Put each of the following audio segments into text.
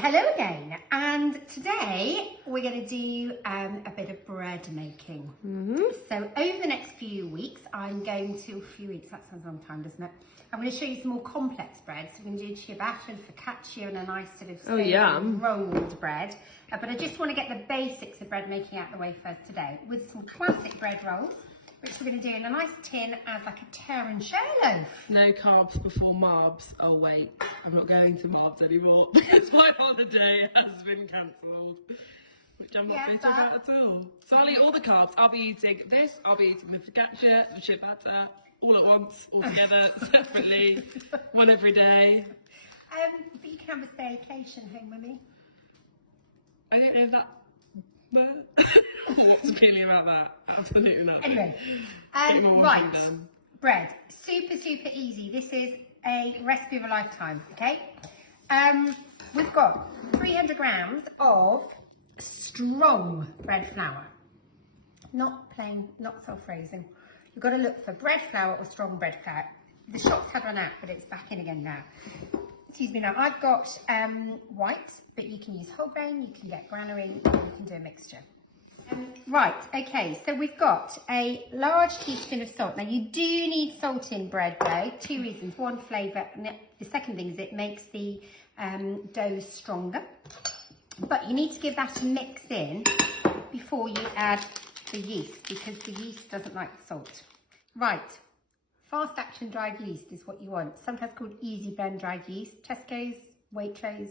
hello again, and today we're going to do a bit of bread making. So over the next few weeks, that sounds a long time, doesn't it? I'm going to show you some more complex breads. So we're going to do ciabatta and focaccia and a nice sort of rolled bread. But I just want to get the basics of bread making out of the way first today with some classic bread rolls, which we're going to do in a nice tin as like a tear and share loaf. No carbs before marbs. Oh wait, I'm not going to marbs anymore because my holiday has been cancelled, which I'm not bitter about at all. So I'll eat all the carbs. I'll be eating this, I'll be eating the focaccia, the ciabatta, all at once, all together, separately, one every day. But you can have a staycation home with me. I don't know if that... What's feeling about that? Absolutely not. Anyway, right, bread, super easy. This is a recipe of a lifetime, okay? We've got 300 grams of strong bread flour, not plain, not self-raising. You've got to look for bread flour or strong bread flour. The shops had run out, but it's back in again now. Excuse me. Now I've got white, but you can use whole grain, you can get granary, or you can do a mixture. Right, okay, so we've got a large teaspoon of salt. Now you do need salt in bread dough, 2 reasons. One, flavour, and the second thing is it makes the dough stronger. But you need to give that a mix in before you add the yeast, because the yeast doesn't like the salt. Right, fast action dried yeast is what you want, sometimes called easy blend dried yeast. Tesco's, Waitrose,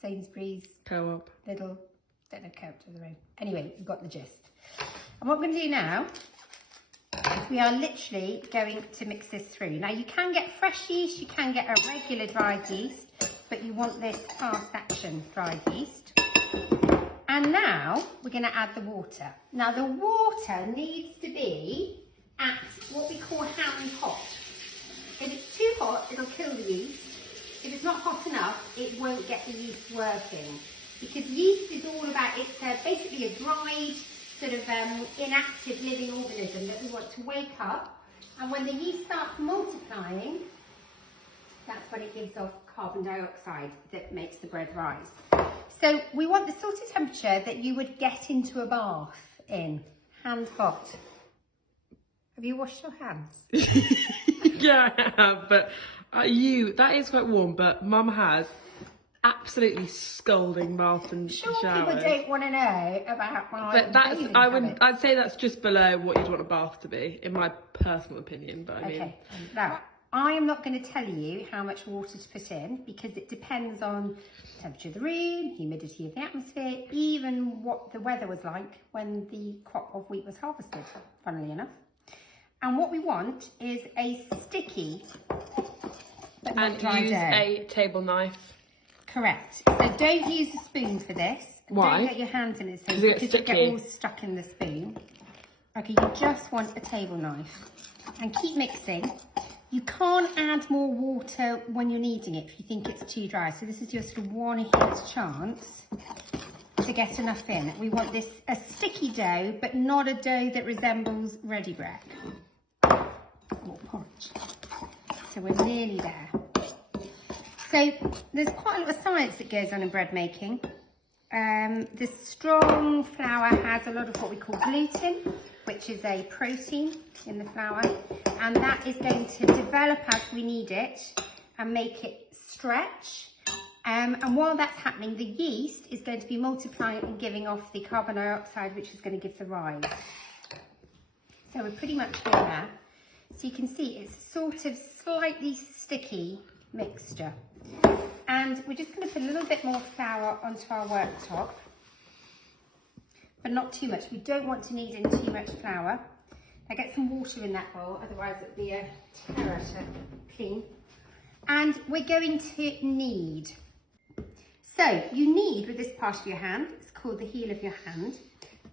Sainsbury's, Co-op, Lidl. Don't know Co-op to the road. Anyway, you've got the gist. And what we're going to do now is we are literally going to mix this through. Now you can get fresh yeast, you can get a regular dried yeast, but you want this fast action dried yeast. And now we're going to add the water. Now the water needs to be at what we call hand hot. If it's too hot, it'll kill the yeast. If it's not hot enough, it won't get the yeast working. Because yeast is all about, it's basically a dried, sort of inactive living organism that we want to wake up. And when the yeast starts multiplying, that's when it gives off carbon dioxide that makes the bread rise. So we want the sort of temperature that you would get into a bath in, hand hot. Have you washed your hands? Yeah, I have, but that is quite warm, but Mum has absolutely scalding bath and sure, showers. People don't want to know about my But I'd say that's just below what you'd want a bath to be, in my personal opinion. But I mean, now I am not going to tell you how much water to put in, because it depends on the temperature of the room, humidity of the atmosphere, even what the weather was like when the crop of wheat was harvested, funnily enough. And what we want is a sticky but not dry use dough. a table knife. Correct. So don't use a spoon for this. Why? Don't get your hands in it, because you get all stuck in the spoon. Okay, you just want a table knife. And keep mixing. You can't add more water when you're kneading it if you think it's too dry. So this is your sort of one hit chance to get enough in. We want this a sticky dough, but not a dough that resembles ready bread or porridge. So we're nearly there. So there's quite a lot of science that goes on in bread making. This strong flour has a lot of what we call gluten, which is a protein in the flour, and that is going to develop as we need it and make it stretch. And while that's happening, the yeast is going to be multiplying and giving off the carbon dioxide, which is going to give the rise. So we're pretty much there now. So you can see it's sort of slightly sticky mixture. And we're just going to put a little bit more flour onto our worktop, but not too much. We don't want to knead in too much flour. Now get some water in that bowl, otherwise it'll be a terror to clean. And we're going to knead. So you knead with this part of your hand. It's called the heel of your hand.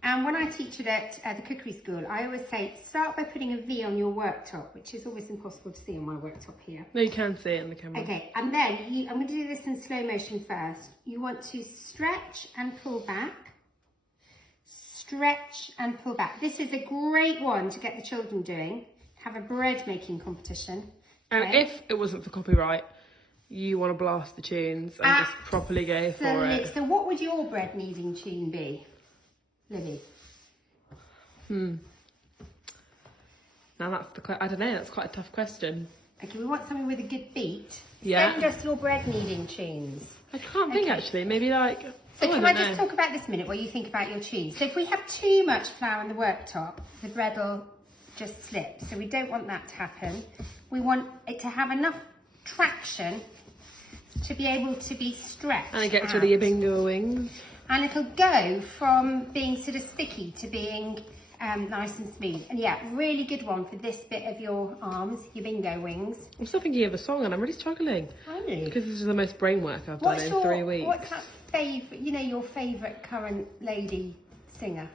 And when I teach it at the cookery school, I always say start by putting a V on your worktop, which is always impossible to see on my worktop here. No, you can see it in the camera. Okay, and then I'm going to do this in slow motion first. You want to stretch and pull back. Stretch and pull back. This is a great one to get the children doing. Have a bread making competition. And if it wasn't for copyright, you want to blast the tunes and just properly go for it. So what would your bread kneading tune be, Libby? Now that's I don't know, that's quite a tough question. Okay, we want something with a good beat. Yeah. Send us your bread kneading tunes. I can't think actually, maybe like... So can I just talk about this minute while you think about your tunes? So if we have too much flour in the worktop, the bread will just slip. So we don't want that to happen. We want it to have enough traction to be able to be stretched. And it gets rid of your bingo wings. And it'll go from being sort of sticky to being nice and smooth. And yeah, really good one for this bit of your arms, your bingo wings. I'm still thinking of a song and I'm really struggling. Really? Because this is the most brain work I've done in 3 weeks. What's that favourite, you know, your favourite current lady singer?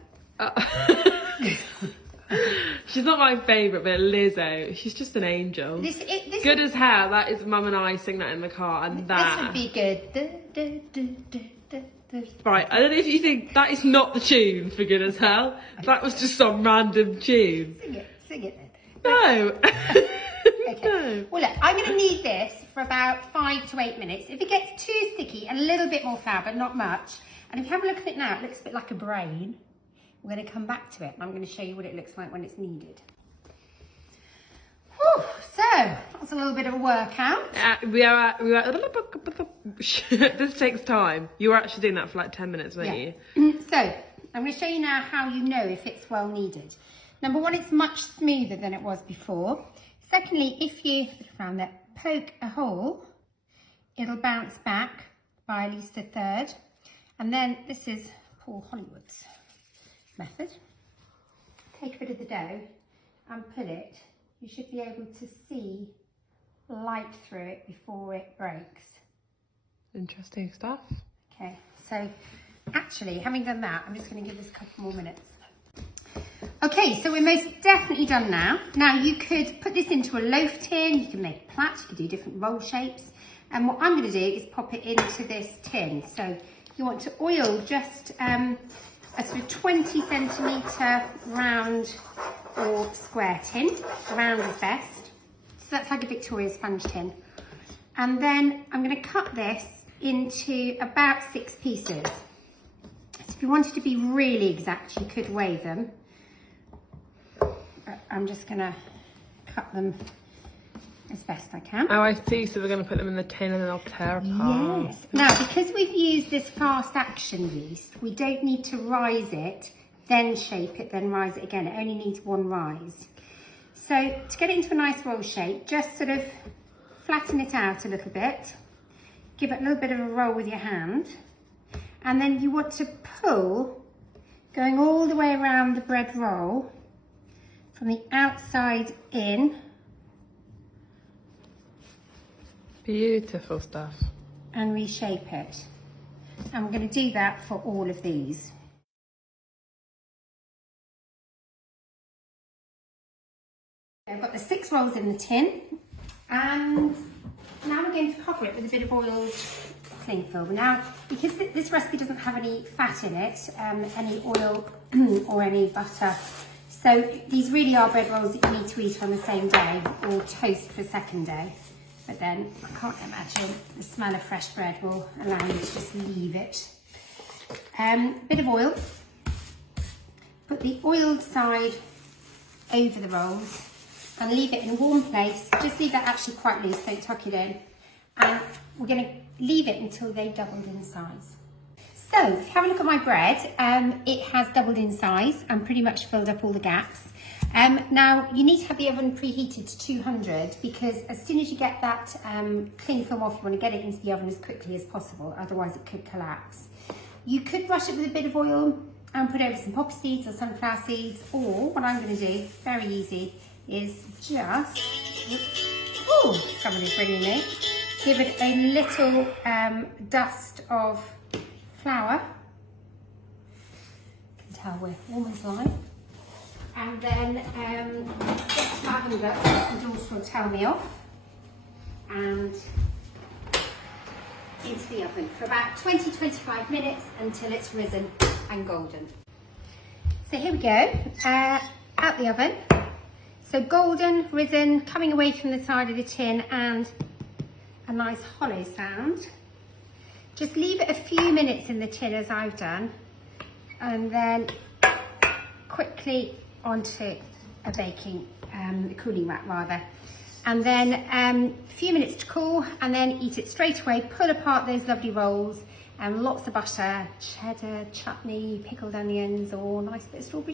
She's not my favourite, but Lizzo, she's just an angel. This good as hell. That is Mum and I sing that in the car, and that... This would be good. Right, I don't know if you think that is not the tune for Good as Hell. That was just some random tune. Sing it then. No. Okay. No. Well, look, I'm going to knead this for about 5 to 8 minutes. If it gets too sticky, a little bit more flour, but not much. And if you have a look at it now, it looks a bit like a brain. We're going to come back to it, and I'm going to show you what it looks like when it's kneaded. Whew, so, that's a little bit of a workout. This takes time. You were actually doing that for like 10 minutes, weren't you? So, I'm going to show you now how you know if it's well kneaded. Number one, it's much smoother than it was before. Secondly, if you found that poke a hole, it'll bounce back by at least a third. And then this is Paul Hollywood's method. Take a bit of the dough and pull it. You should be able to see light through it before it breaks. Interesting stuff. Okay, so actually, having done that, I'm just going to give this a couple more minutes. Okay, so we're most definitely done now. Now you could put this into a loaf tin, you can make a plait, you could do different roll shapes. And what I'm going to do is pop it into this tin. So you want to oil just a sort of 20 centimetre round or square tin. Round is best. So that's like a Victoria sponge tin. And then I'm going to cut this into about 6 pieces. So if you wanted to be really exact, you could weigh them. But I'm just going to cut them as best I can. Oh, I see. So we're going to put them in the tin and then they'll tear apart. Yes. Now, because we've used this fast action yeast, we don't need to rise it, then shape it, then rise it again. It only needs one rise. So to get it into a nice roll shape, just sort of flatten it out a little bit. Give it a little bit of a roll with your hand. And then you want to pull, going all the way around the bread roll, from the outside in. Beautiful stuff. And reshape it. And we're going to do that for all of these. I've got the 6 rolls in the tin, and now we're going to cover it with a bit of oiled cling film. Now, because this recipe doesn't have any fat in it, any oil or any butter, so these really are bread rolls that you need to eat on the same day or toast for the second day. But then I can't imagine the smell of fresh bread will allow you to just leave it. Bit of oil. Put the oiled side over the rolls and leave it in a warm place. Just leave that actually quite loose, don't tuck it in. And we're going to leave it until they've doubled in size. So, if you have a look at my bread, it has doubled in size and pretty much filled up all the gaps. Now, you need to have the oven preheated to 200 because as soon as you get that cling film off, you want to get it into the oven as quickly as possible, otherwise it could collapse. You could brush it with a bit of oil and put over some poppy seeds or sunflower seeds, or what I'm going to do, very easy, is just, oh, somebody's ringing me, give it a little dust of flour. You can tell we're almost live. And then get lavender, the daughter will tell me off, and into the oven for about 20-25 minutes until it's risen and golden. So here we go, out the oven. So golden, risen, coming away from the side of the tin, and a nice hollow sound. Just leave it a few minutes in the tin as I've done, and then quickly onto a cooling rack rather. And then a few minutes to cool, and then eat it straight away. Pull apart those lovely rolls, and lots of butter, cheddar, chutney, pickled onions, or nice bit of strawberry